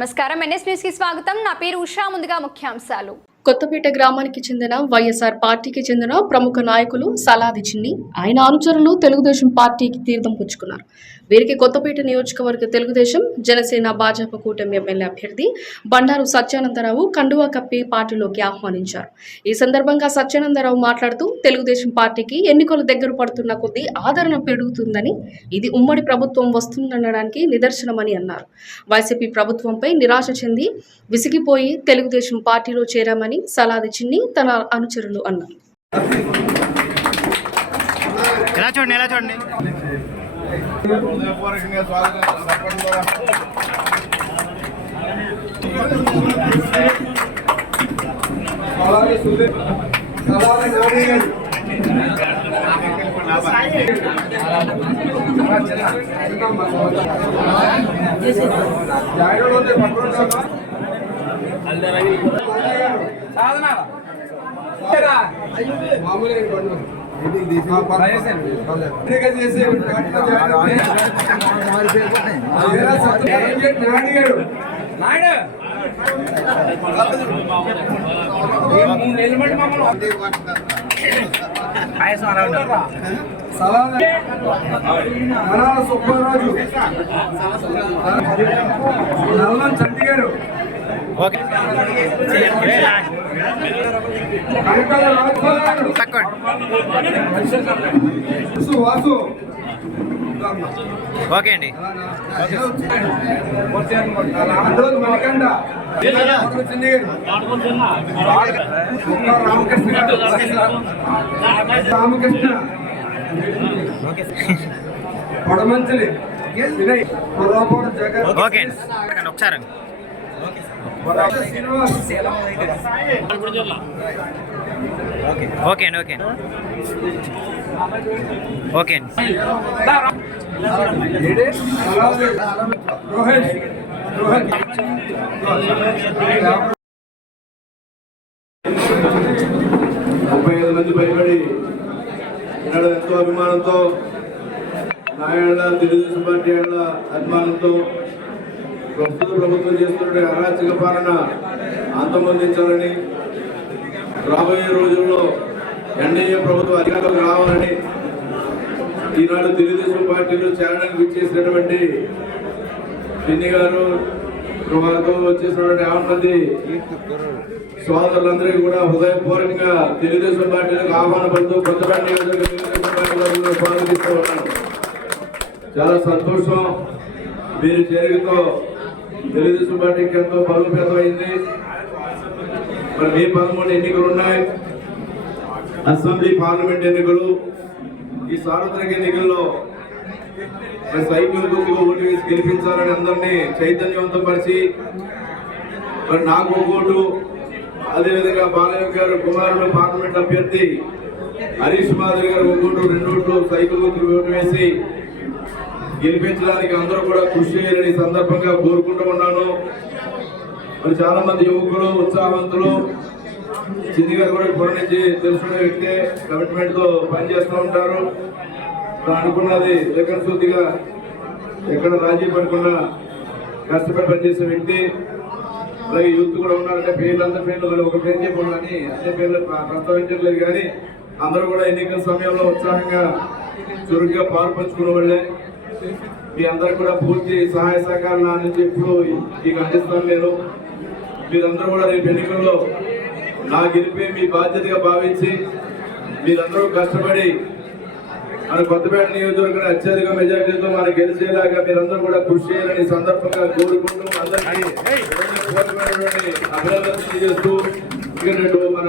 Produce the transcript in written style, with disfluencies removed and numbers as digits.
నమస్కారం, NS news కి స్వాగతం. నా పేరు ఉషా. ముందుగా ముఖ్యాంశాలు. కొత్తపేట గ్రామానికి చెందిన వైఎస్ఆర్ పార్టీకి చెందిన ప్రముఖ నాయకులు సలాది చిన్ని ఆయన అనుచరులు తెలుగుదేశం పార్టీకి తీర్థం పుచ్చుకున్నారు. వీరికి కొత్తపేట నియోజకవర్గ తెలుగుదేశం, జనసేన, భాజపా కూటమి ఎమ్మెల్యే అభ్యర్థి బండారు సత్యానందరావు కండువా కప్పి పార్టీలోకి ఆహ్వానించారు. ఈ సందర్భంగా సత్యానందరావు మాట్లాడుతూ తెలుగుదేశం పార్టీకి ఎన్నికలు దగ్గర పడుతున్న కొద్దీ ఆదరణ పెరుగుతుందని, ఇది ఉమ్మడి ప్రభుత్వం వస్తుందనడానికి నిదర్శనమని అన్నారు. వైసీపీ ప్రభుత్వంపై నిరాశ చెంది విసిగిపోయి తెలుగుదేశం పార్టీలో చేరామని సలాది చిన్ని తన అనుచరులు అన్నారు. సుబ్బారాజు నల్లం చంటి గారు, వాసు ఓకే అండి. మణికండ రామకృష్ణ పొడమంచలి ఓకే అండి. ఒకసారి ఓకే అండి. ఓకే ఓకే అండి. రోహేష్ 35 మంది భయపడి ఈనాడు ఎంతో అభిమానంతో నాయన తెలుగుదేశం పార్టీ అభిమానంతో ప్రస్తుత ప్రభుత్వం చేస్తున్న అరాచక పాలన అంతమొందించాలని, రాబోయే రోజుల్లో ఎన్డీఏ ప్రభుత్వం అధికారంలోకి రావాలని ఈనాడు తెలుగుదేశం పార్టీలో చేరడానికి విచ్చేసినటువంటి చిన్ని గారు, వారితో వచ్చేసినటువంటి 50 మంది సోదరులందరికీ కూడా హృదయపూర్వకంగా తెలుగుదేశం పార్టీలకు ఆహ్వానపడుతూ కొత్తపేట నియోజకవర్గ తెలుగుదేశం పార్టీలో స్వాగతిస్తూ ఉన్నాను. చాలా సంతోషం. మీరు చేరికతో తెలుగుదేశం పార్టీకి ఎంతో బలోపేతమైంది. మరి మే 13 ఎన్నికలు ఉన్నాయి, అసెంబ్లీ పార్లమెంట్ ఎన్నికలు. ఈ సార్వత్రిక ఎన్నికల్లో సైకిల్ గుర్తుగా ఓటు వేసి గెలిపించాలని అందరినీ చైతన్యవంతం పరిచి, మరి నాకు ఒక ఓటు, అదేవిధంగా బాలయ్య గారు కుమారుడు పార్లమెంట్ అభ్యర్థి హరీష్ మాధవ్ గారు ఒక ఓటు, 2 ఓట్లు సైకిల్ గుర్తుకు ఓటు వేసి గెలిపించడానికి అందరూ కూడా కృషి చేయాలని సందర్భంగా కోరుకుంటూ ఉన్నాను. మరి చాలా మంది యువకులు, ఉత్సాహవంతులు, చిన్ని గారు కూడా ఇప్పటి నుంచి తెలుసుకునే వ్యక్తే, కమిట్మెంట్ తో పనిచేస్తూ ఉంటారు. అనుకున్నది దగ్గర శుద్ధిగా ఎక్కడ రాజీ పడకుండా కష్టపడి పనిచేసే వ్యక్తి. అలాగే యూత్ కూడా ఉన్నారంటే పేర్లందరి పేర్లు ఒక పేరు చెప్పండి కానీ అన్ని పేర్లు ప్రస్తావించట్లేదు, కానీ అందరూ కూడా ఎన్నికల సమయంలో ఉత్సాహంగా చురుగ్గా పాల్పంచుకునే వాళ్ళే. మీ అందరూ కూడా పూర్తి సహాయ సహకారం నా నుంచి ఎప్పుడు మీకు అందిస్తాను నేను. మీరందరూ కూడా రేపు ఎన్నికల్లో నా గెలిపే మీ బాధ్యతగా భావించి మీరందరూ కష్టపడి మన కొత్తపేట నియోజకవర్గం అత్యధిక మెజార్టీతో మనం గెలిచేలాగా మీరందరూ కూడా కృషి చేయాలని సందర్భంగా కోరుకుంటూ అందరికీ అభినందనలు తెలియజేస్తూ మన